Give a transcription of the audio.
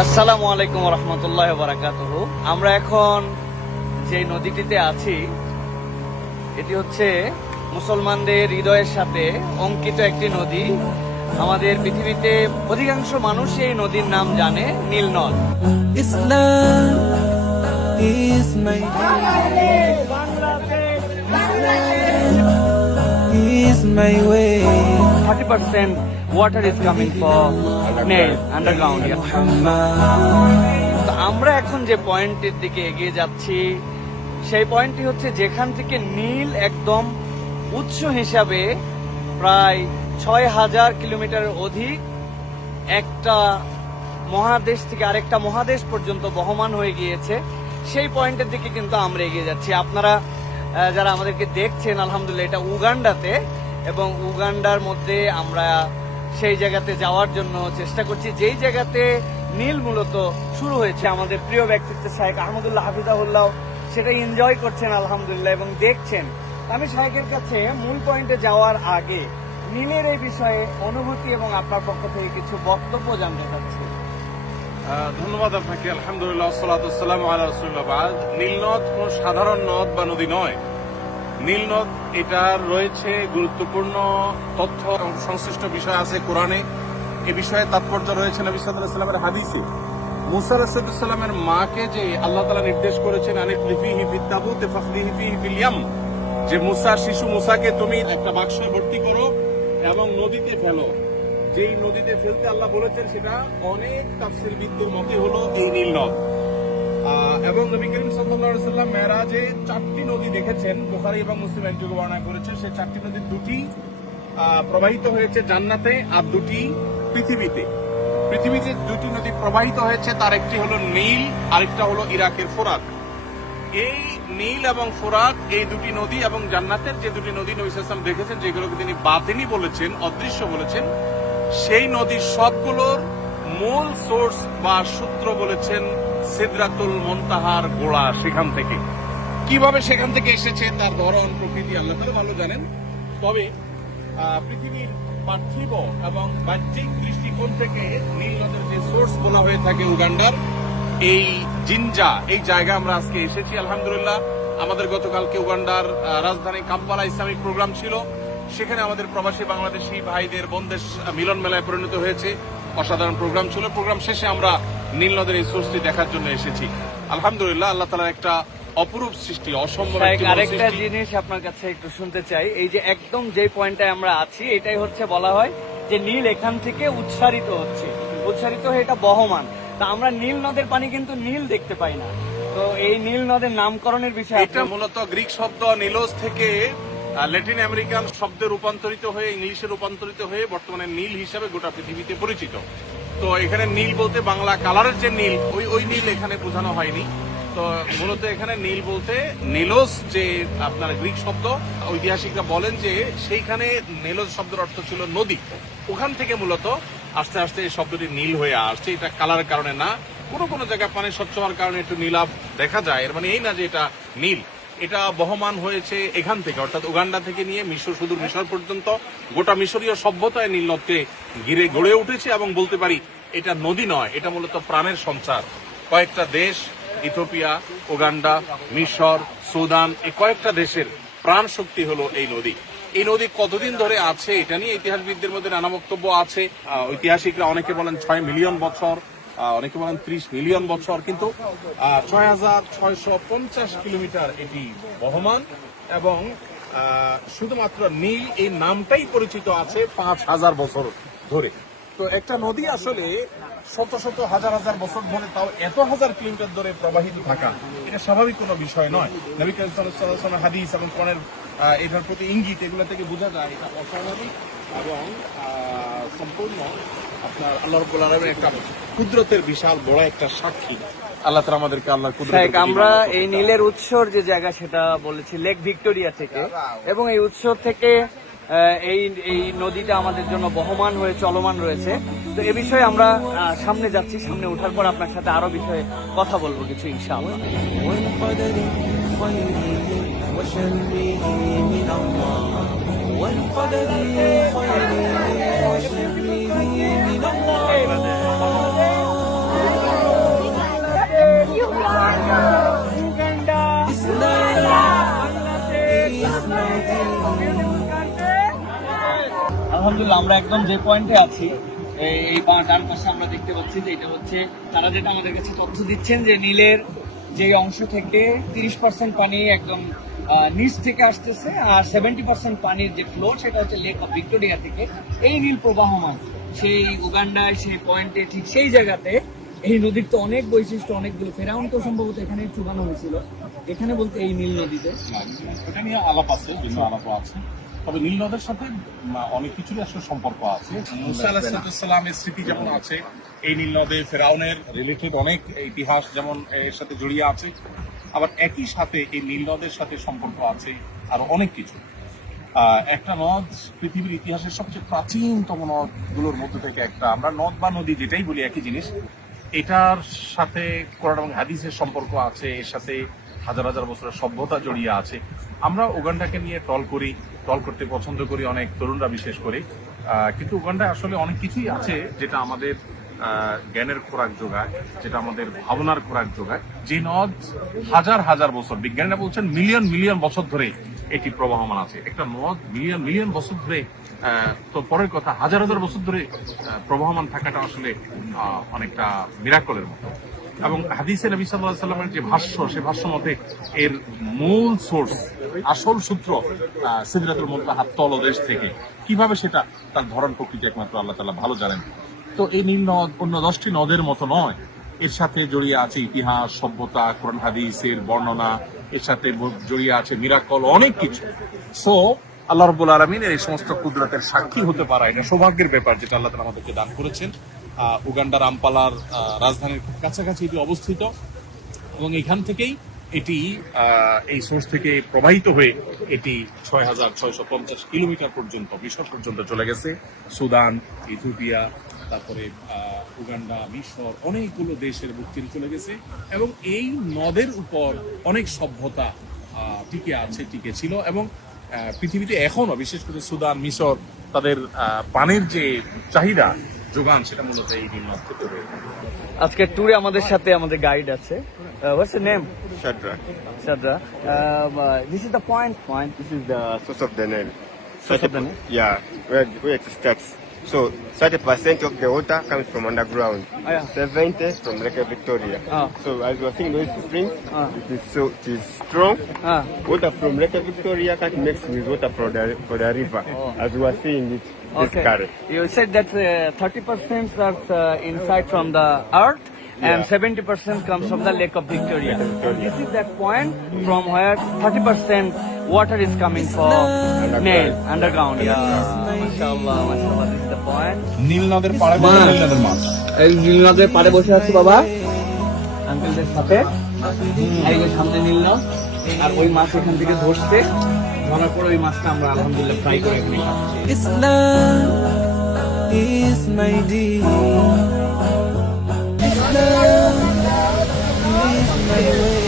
আসসালামু আলাইকুম রহমতুল্লাহ বারাকাতুহু। আমরা এখন যে নদীটিতে আছি এটি হচ্ছে মুসলমানদের হৃদয়ের সাথে অঙ্কিত একটি নদী। আমাদের পৃথিবীতে অধিকাংশ মানুষ এই নদীর নাম জানে, নীল নদ। Islam is my is my way. 30% water is coming from Nile underground. তো আমরা এখন যে পয়েন্টের দিকে এগিয়ে যাচ্ছি সেই পয়েন্টটি হচ্ছে যেখান থেকে নীল একদম উৎস হিসাবে প্রায় ৬,০০০ কিলোমিটারের অধিক একটা মহাদেশ থেকে আরেকটা মহাদেশ পর্যন্ত বহমান হয়ে গিয়েছে। সেই পয়েন্টের দিকে কিন্তু আমরা এগিয়ে যাচ্ছি। আপনারা যারা আমাদেরকে দেখছেন, আলহামদুলিল্লাহ এটা উগান্ডাতে, এবং উগান্ডার মধ্যে আমরা সেই জায়গাতে যাওয়ার জন্য চেষ্টা করছি যেই জায়গাতে নীল মূলত শুরু হয়েছে। আমাদের প্রিয় ব্যক্তিত্ব শাহেখ আহমদুল্লাহ হাফিজাহুল্লাহ সেটা এনজয় করছেন আলহামদুলিল্লাহ এবং দেখছেন। আমি শাহেখের কাছে মূল পয়েন্টে যাওয়ার আগে নীলের এই বিষয়ে অনুভূতি এবং আপনার পক্ষ থেকে কিছু বক্তব্য জানতে চাচ্ছি। ধন্যবাদ আপনাকে। আলহামদুলিল্লাহ, সালাতু ওয়াসসালামু আলা রাসূলিল্লাহ। বাদ নীল নদ কোন সাধারণ নদ বা নদী নয়। নীল নদ এটার রয়েছে গুরুত্বপূর্ণ তথ্য এবং সংশ্লিষ্ট বিষয় আছে কোরআনে। এ বিষয়ে তাৎপর্য রয়েছে নবী সাল্লাল্লাহু আলাইহি ওয়াসাল্লামের হাদিসে। মুসা আলাইহিস সালামের মাকে যে আল্লাহ তাআলা নির্দেশ করেছেন আনিফিহি ফিত তাবুতে ফাখদিহি ফিহি ফিল ইয়াম, যে মুসা শিশু মুসাকে তুমি একটা বাক্সে ভর্তি করো এবং নদীতে ফেলো। যেই নদীতে ফেলতে আল্লাহ বলেছেন সেটা অনেক তাফসীরবিদদের মতে হলো এই নীল নদ। এবং নবী করিম সাল্লাল্লাহু আলাইহি ওয়াসাল্লাম মেরাজে 4টি নদী দেখেছেন, বুখারী এবং মুসলিম এর বর্ণনা করেছেন। সেই 4টি নদীর 2টি প্রবাহিত হয়েছে জান্নাতে আর 2টি পৃথিবীতে। পৃথিবীতে 2টি নদী প্রবাহিত হয়েছে, তার একটি হলো নীল, আরেকটা হলো ইরাকের ফোরাত। এই নীল এবং ফোরাত এই 2টি নদী এবং জান্নাতের যে 2টি নদী নবী সাল্লাল্লাহু আলাইহি ওয়াসাল্লাম দেখেছেন, যেগুলোকে তিনি বাতিনি বলেছেন, অদৃশ্য বলেছেন, সেই নদীর সবগুলোর মূল সোর্স বা সূত্র বলেছেন সিদরাতুল মুনতাহার গোড়া। সেখান থেকে কিভাবে সেখান থেকে এসেছে তার ধরন প্রকৃতি আল্লাহ তাআলা ভালো জানেন। তবে পৃথিবীর পার্থিব এবং বাহ্যিক দৃষ্টিকোণ থেকে নীল নদের যে সোর্স বলা হয়ে থাকে উগান্ডার এই জিনজা, এই জায়গা আমরা আজকে এসেছি আলহামদুলিল্লাহ। আমাদের গতকালকে উগান্ডার রাজধানী কাম্পালা ইসলামিক প্রোগ্রাম ছিল। সেখানে আমাদের প্রবাসী বাংলাদেশি ভাইদের বোনদের মিলন মেলায় পরিণত হয়েছে। অসাধারণ প্রোগ্রাম ছিল। প্রোগ্রাম শেষে আমরা নীল নদের এই সোর্সটি দেখার জন্য এসেছি আলহামদুলিল্লাহ। আল্লাহ তাআলার একটা অপরূপ সৃষ্টি, অসম্ভব আরেকটা জিনিস আপনার কাছে একটু শুনতে চাই। এই যে একদম যে পয়েন্টে আমরা আছি এটাই হচ্ছে বলা হয় যে নীল এখান থেকে উৎসারিত হয়ে এটা বহমান। তা আমরা নীল নদের পানি কিন্তু নীল দেখতে পাই না। তো এই নীল নদের নামকরণের বিষয়ে এটা মূলত গ্রিক শব্দ নিলোস থেকে ল্যাটিন আমেরিকান শব্দে রূপান্তরিত হয়ে ইংলিশে রূপান্তরিত হয়ে বর্তমানে নীল হিসাবে গোটা পৃথিবীতে পরিচিত। তো এখানে নীল বলতে বাংলা কালারের যে নীল ওই নীল এখানে বোঝানো হয়নি। তো মূলত এখানে নীল বলতে নিলোস যে আপনার গ্রিক শব্দ, ঐতিহাসিকরা বলেন যে সেইখানে নিলোস শব্দের অর্থ ছিল নদী। ওখান থেকে মূলত আস্তে আস্তে এই শব্দটি নীল হয়ে আসছে। এটা কালারের কারণে না, কোনো জায়গায় পানি স্বচ্ছ হওয়ার কারণে একটু নীলাভ দেখা যায়, এর মানে এই না যে এটা নীল। এটা বহমান হয়েছে এখান থেকে, অর্থাৎ উগান্ডা থেকে নিয়ে মিশর, সুদূর মিশর পর্যন্ত গোটা মিশরীয় সভ্যতায় নীল নদকে ঘিরে গড়ে উঠেছে। এবং বলতে পারি এটা নদী নয়, এটা মূলত প্রাণের সঞ্চার। কয়েকটা দেশ, ইথিওপিয়া, উগান্ডা, মিশর, সুদান, এই কয়েকটা দেশের প্রাণ শক্তি হলো এই নদী। এই নদী কতদিন ধরে আছে এটা নিয়ে ইতিহাসবিদদের মধ্যে নানা বক্তব্য আছে। ঐতিহাসিকরা অনেকে বলেন 6 মিলিয়ন বছর, অনেকে বলেন 30 মিলিয়ন বছর, কিন্তু 6,650 কিলোমিটার এটি বহমান। এবং শুধুমাত্র নীল এই নামটাই পরিচিত আছে 5,000 বছর ধরে। তো একটা নদী আসলে শত শত হাজার হাজার বছর ধরে, তাও এত হাজার কিলোমিটার ধরে প্রবাহিত থাকা, এটা স্বাভাবিক কোনো বিষয় নয়। নবী করিম সাল্লাল্লাহু আলাইহি ওয়াসাল্লামের হাদিস এবং কোরআনের এটার প্রতি ইঙ্গিত, এগুলো থেকে বোঝা যায় এটা অস্বাভাবিক এবং সম্পূর্ণ আপনার আল্লাহ রাব্বুল আলামিনের একটা কুদরতের বিশাল বড় একটা সাক্ষী। আল্লাহ তাআলা আমাদেরকে আল্লাহর কুদরত। আমরা এই নীলের উৎসর যে জায়গা সেটা বলেছি লেক ভিক্টোরিয়া থেকে, এবং এই উৎস থেকে এই নদীটা আমাদের জন্য বহমান হয়ে চলমান রয়েছে। তো এ বিষয়ে আমরা সামনে যাচ্ছি, সামনে ওঠার পর আপনার সাথে আরো বিষয়ে কথা বলবো কিছু ইনশাআল্লাহ। والقدر خيره وشره من الله আলহামদুলিল্লাহ আমরা একদম যে পয়েন্টে আছি এই ডান পাশে আমরা দেখতে পাচ্ছি যে এটা হচ্ছে তারা যেটা আমাদের কাছে তথ্য দিচ্ছেন যে নীলের যে অংশ থেকে 30% পানি একদম নিচ থেকে আসতেছে আর 70% পানির যে ফ্লো সেটা হচ্ছে লেক অফ ভিক্টোরিয়া থেকে এই নীল প্রবাহমান সেই উগান্ডায় সেই পয়েন্টে ঠিক সেই জায়গাতে এই নদীর তো অনেক বৈশিষ্ট্য অনেকগুলো ফেরাউন তো সম্ভবত এখানে চুবানো হয়েছিল এখানে বলতে এই নীল নদীতে এটা নিয়ে আলাপ আছে, বিভিন্ন আলাপ আছে। তবে নীল নদের সাথে অনেক কিছুরই আসলে সম্পর্ক আছে। মুসা আলাইহিসসালামের স্মৃতি যেমন আছে, এই নীল নদে ফেরাউনের রিলেটেড অনেক ইতিহাস যেমন এর সাথে জড়িয়ে আছে, আবার একই সাথে এই নীল নদের সাথে সম্পর্ক আছে আরো অনেক কিছু। একটা নদ পৃথিবীর ইতিহাসের সবচেয়ে প্রাচীনতম নদগুলোর মধ্যে থেকে একটা। আমরা নদ বা নদী যেটাই বলি একই জিনিস। এটার সাথে কোরআন এবং হাদিসের সম্পর্ক আছে, এর সাথে হাজার হাজার বছরের সভ্যতা জড়িয়ে আছে। আমরা উগান্ডাকে নিয়ে ট্রল করতে পছন্দ করি অনেক তরুণরা বিশেষ করে, কিন্তু উগান্ডায় আসলে অনেক কিছুই আছে যেটা আমাদের জ্ঞানের খোরাক যোগায়, যেটা আমাদের ভাবনার খোরাক যোগায়। যে নদ হাজার হাজার বছর, বিজ্ঞানীরা বলছেন মিলিয়ন মিলিয়ন বছর ধরে এটি প্রবাহমান আছে। একটা নদ মিলিয়ন মিলিয়ন বছর ধরে, তো পরের কথা হাজার হাজার বছর ধরে প্রবাহমান থাকাটা আসলে অনেকটা মিরাকলের মতো। এবং হাদিসে নবী সাল্লাল্লাহু আলাইহি ওয়াসাল্লামের যে ভাষ্য, সে ভাষ্য মতে এর মূল সোর্স, আসল সূত্র সিদরাতুল মুনতাহা তলদেশ থেকে। কিভাবে সেটা তার ধরন প্রকৃতি একমাত্র আল্লাহ তাআলা ভালো জানেন। তো এই নীল নদ অন্য 10টি নদের মতো নয়, এর সাথে জড়িয়ে আছে ইতিহাস, সভ্যতা, কোরআন হাদিসের বর্ণনা, এর সাথে জড়িয়ে আছে মিরাকল, অনেক কিছু। সো আল্লাহ রাব্বুল আলামিনের এই সমস্ত কুদরতের সাক্ষী হতে পারা এটা সৌভাগ্যের ব্যাপার, যেটা আল্লাহ তাআলা আমাদেরকে দান করেছেন। উগান্ডার আম্পালার রাজধানীর কাছাকাছি এটি অবস্থিত, এবং এখান থেকেই এটি এই সোর্স থেকে প্রবাহিত হয়ে এটি 6,650 কিলোমিটার পর্যন্ত মিশর পর্যন্ত চলে গেছে। সুদান, ইথিওপিয়া, তারপরে উগান্ডা, মিশর, অনেকগুলো দেশের বুক চিরে চলে গেছে। এবং এই নদের উপর অনেক সভ্যতা টিকে ছিল। এবং পৃথিবীতে এখনো বিশেষ করে সুদান, মিশর, তাদের পানির যে চাহিদা যোগান, সেটা মূলত এই নীল নদ থেকে হয়ে থাকে। আজকে ট্যুরে আমাদের সাথে আমাদের গাইড আছে what's your name Shadrach, Shadra this is the point this is the source of the Nile. Source of the Nile? Yeah, where it starts. So 30% of the water comes from underground. Yeah. 70 from Lake Victoria. So as you are seeing those springs, it is strong. Water from Lake Victoria can't mix with water for the river. As you are seeing it, this current. You said that 30% are inside from the earth and 70% comes from the Lake of Victoria. This is that point from where 30% water is coming from Nile, underground. Yeah, mashallah, this is the point. নীল নদের পাড়ে বসে নীল নদের মাছ। এই নীল নদের পাড়ে বসে আছি বাবা আঙ্কেলদের সাথে। এই যে সামনে নীল নদ, আর ওই মাছ এখান থেকে ধরছে, ধরার পর ওই মাছটা আমরা আলহামদুলিল্লাহ ফ্রাই করে খাচ্ছি। Islam is my deen. Islam is my way.